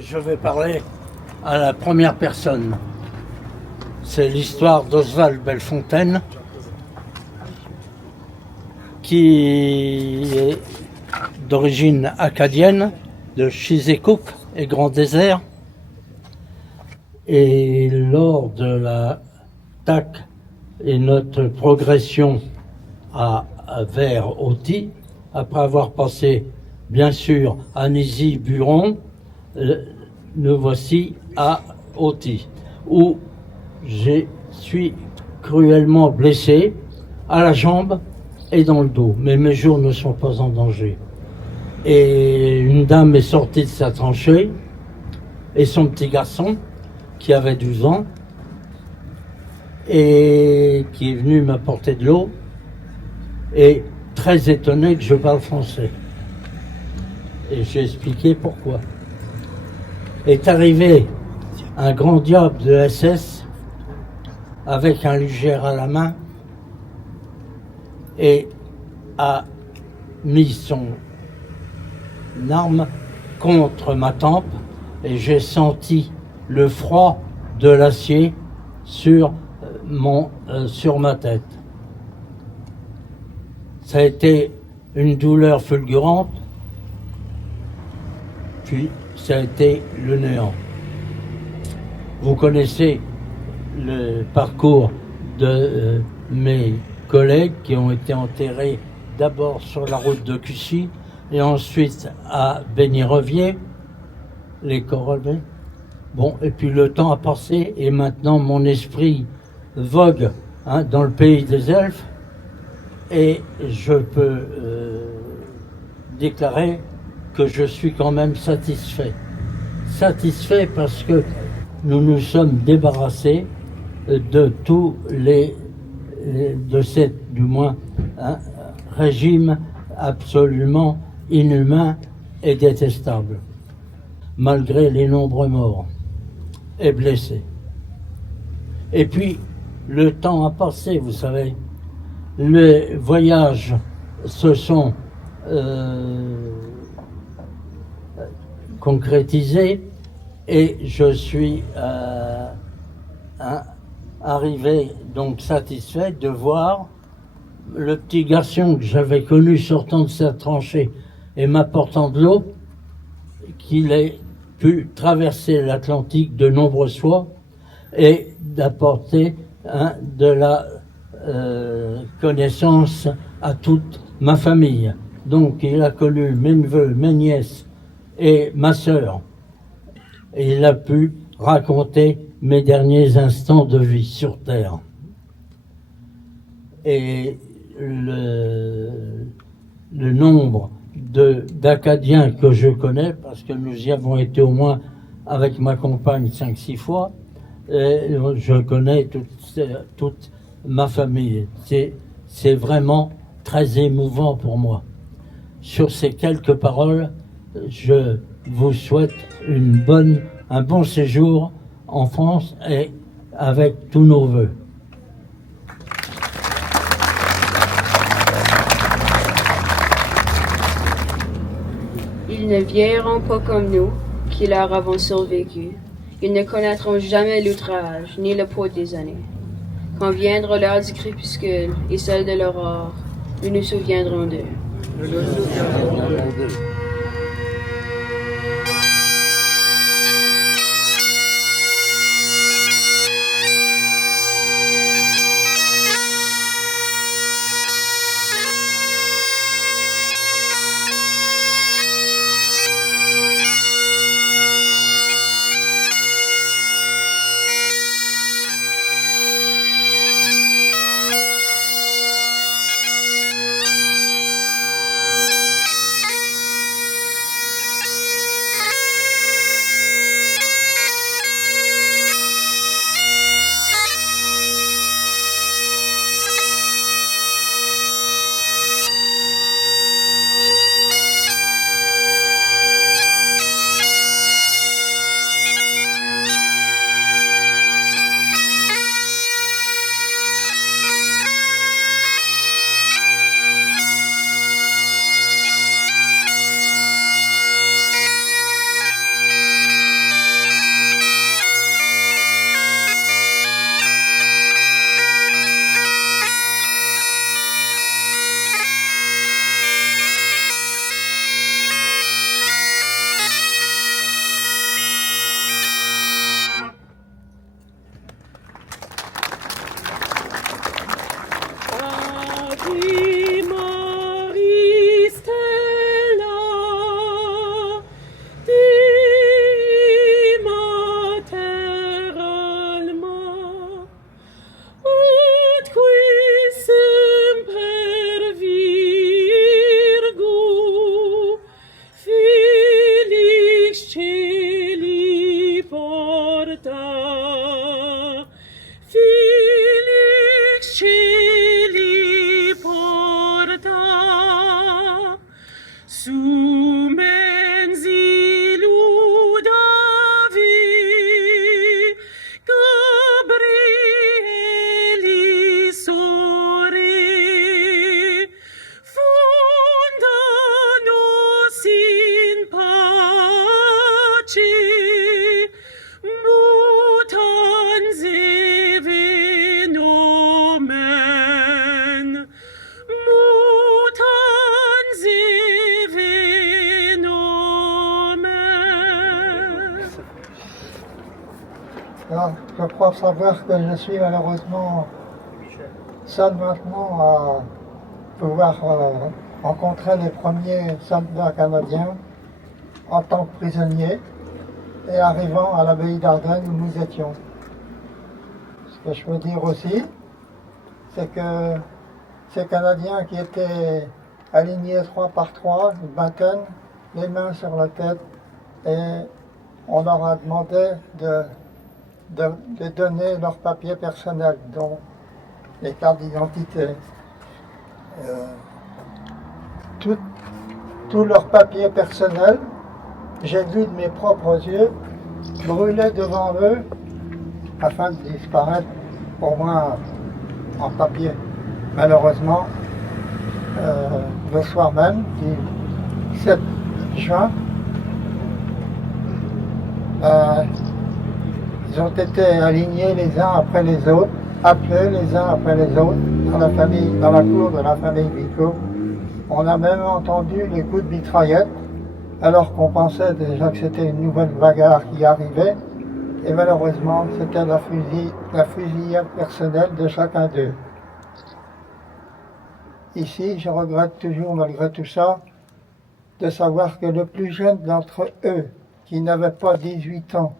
Je vais parler à la première personne. C'est l'histoire d'Oswald Bellefontaine, qui est d'origine acadienne, de Chisécouk et Grand Désert. Et lors de l'attaque et notre progression vers Auty, après avoir passé bien sûr à Nizy-Buron, nous voici à Auty, où je suis cruellement blessé à la jambe et dans le dos, mais mes jours ne sont pas en danger. Et une dame est sortie de sa tranchée, et son petit garçon, qui avait 12 ans, et qui est venu m'apporter de l'eau, et très étonné que je parle français. Et j'ai expliqué pourquoi. Est arrivé un grand diable de SS avec un lugère à la main et a mis son arme contre ma tempe et j'ai senti le froid de l'acier sur ma tête. Ça a été une douleur fulgurante, puis ça a été le néant. Vous connaissez le parcours de mes collègues qui ont été enterrés d'abord sur la route de Cussy et ensuite à Bénirevier, les corps relevés. Bon, et puis le temps a passé et maintenant mon esprit vogue dans le pays des elfes et je peux déclarer que je suis quand même satisfait. Satisfait parce que nous nous sommes débarrassés de tous de cette, du moins, régime absolument inhumain et détestable, malgré les nombreux morts et blessés. Et puis, le temps a passé, vous savez. Les voyages se sont concrétisés et je suis arrivé donc satisfait de voir le petit garçon que j'avais connu sortant de sa tranchée et m'apportant de l'eau, qu'il ait pu traverser l'Atlantique de nombreuses fois et d'apporter de la connaissance à toute ma famille. Donc il a connu mes neveux, mes nièces et ma sœur. Et il a pu raconter mes derniers instants de vie sur Terre. Et le nombre d'Acadiens que je connais, parce que nous y avons été au moins avec ma compagne 5-6 fois, et je connais toute ma famille. C'est vraiment très émouvant pour moi. Sur ces quelques paroles, je vous souhaite un bon séjour en France et avec tous nos vœux. Ils ne vieilliront pas comme nous, qui leur avons survécu. Ils ne connaîtront jamais l'outrage, ni le poids des années. Quand viendra l'heure du crépuscule et celle de l'aurore, nous nous souviendrons d'eux. Alors, je crois savoir que je suis malheureusement seul maintenant à pouvoir rencontrer les premiers soldats canadiens en tant que prisonniers et arrivant à l'abbaye d'Ardenne où nous étions. Ce que je peux dire aussi, c'est que ces Canadiens qui étaient alignés 3 par 3, une vingtaine, les mains sur la tête, et on leur a demandé de donner leurs papiers personnels, dont les cartes d'identité. Tous leurs papiers personnels, j'ai vu de mes propres yeux, brûler devant eux afin de disparaître pour moi en papier. Malheureusement, le soir même du 7 juin, ils ont été alignés les uns après les autres, appelés les uns après les autres dans la cour de la famille Vico. On a même entendu les coups de mitraillette, alors qu'on pensait déjà que c'était une nouvelle bagarre qui arrivait. Et malheureusement, c'était la fusillade personnelle de chacun d'eux. Ici, je regrette toujours, malgré tout ça, de savoir que le plus jeune d'entre eux, qui n'avait pas 18 ans,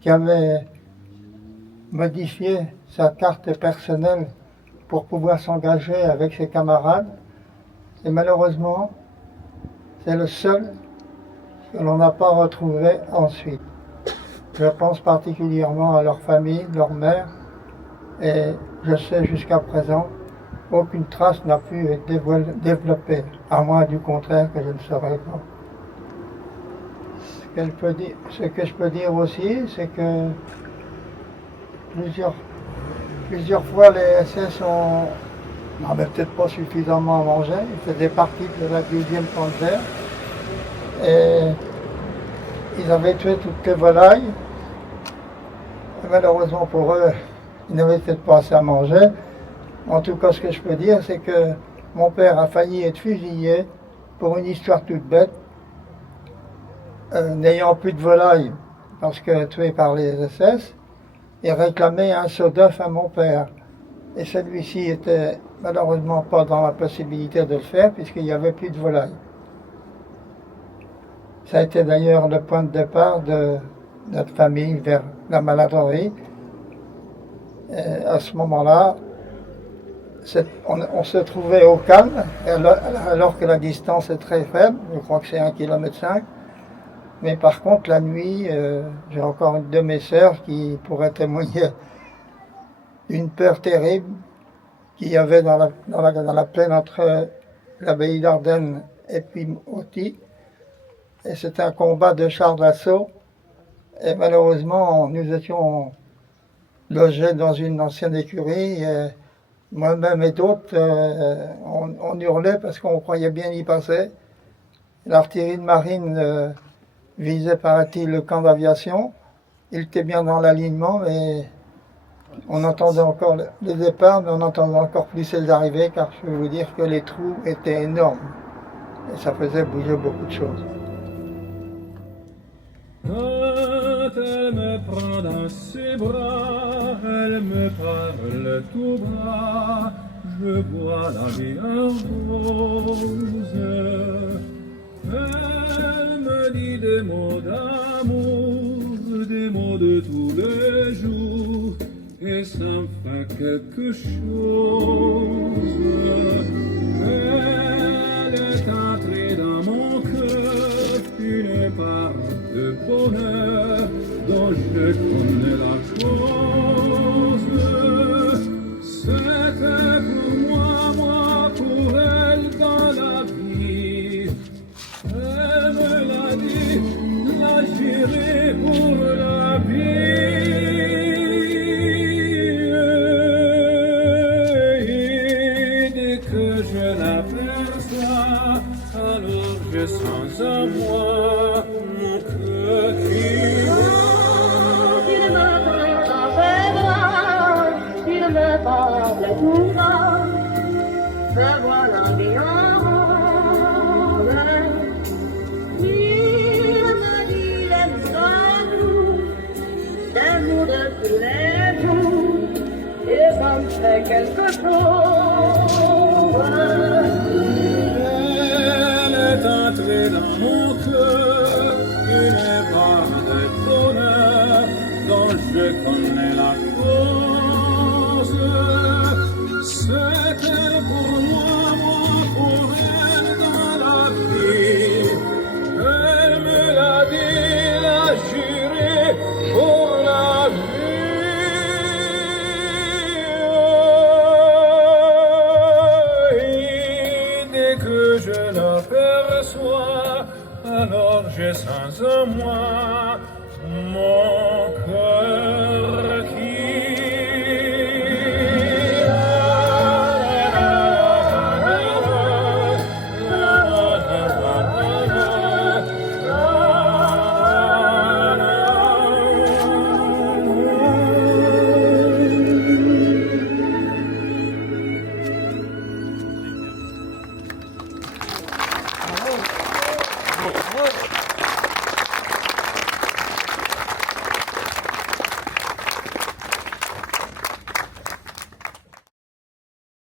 qui avait modifié sa carte personnelle pour pouvoir s'engager avec ses camarades, et malheureusement, c'est le seul que l'on n'a pas retrouvé ensuite. Je pense particulièrement à leur famille, leur mère, et je sais jusqu'à présent, aucune trace n'a pu être développée, à moins du contraire que je ne saurais pas. Ce que je peux dire aussi, c'est que plusieurs fois les SS n'avaient peut-être pas suffisamment à manger, ils faisaient partie de la 12e Panzer, et ils avaient tué toutes les volailles. Et malheureusement pour eux, ils n'avaient peut-être pas assez à manger. En tout cas, ce que je peux dire, c'est que mon père a failli être fusillé pour une histoire toute bête, n'ayant plus de volailles parce que tué par les SS, il réclamait un seau d'œuf à mon père. Et celui-ci était malheureusement pas dans la possibilité de le faire puisqu'il n'y avait plus de volailles. Ça a été d'ailleurs le point de départ de notre famille vers la maladrerie. Et à ce moment-là, on se trouvait au calme, alors que la distance est très faible, je crois que c'est 1,5 km. Mais par contre, la nuit, j'ai encore une de mes sœurs qui pourrait témoigner d'une peur terrible qu'il y avait dans la plaine entre l'abbaye d'Ardenne et puis Auty. Et c'était un combat de chars d'assaut. Et malheureusement, nous étions logés dans une ancienne écurie. Et moi-même et d'autres, on hurlait parce qu'on croyait bien y passer. L'artillerie de marine visait, paraît-il, le camp d'aviation. Il était bien dans l'alignement, mais on entendait encore les départs, mais on entendait encore plus les arrivées, car je peux vous dire que les trous étaient énormes. Et ça faisait bouger beaucoup de choses. Quand elle me prend dans ses bras, elle me parle tout bas, je vois la vie en rose. Elle me dit des mots d'amour, des mots de tous les jours, et ça me fait quelque chose. Elle est entrée dans mon cœur, une part de bonheur dont je connais la cause. C'était pour moi pour elle dans la vie. Elle me l'a dit, là j'irai pour la vie. Et dès que je l'aperçois, alors je sens en moi mon cœur qui il me parle tout bas, je vois la vie en rose. Il me dit les mots d'amour, trouve. Elle est entrée dans mon cœur, une part de bonheur dont je connais la cause. C'était pour moi, pour elle dans la vie. Elle me l'a dit, l'a juré pour la vie. Dès que je l'aperçois, alors je sens en moi mon cœur qui Bravo.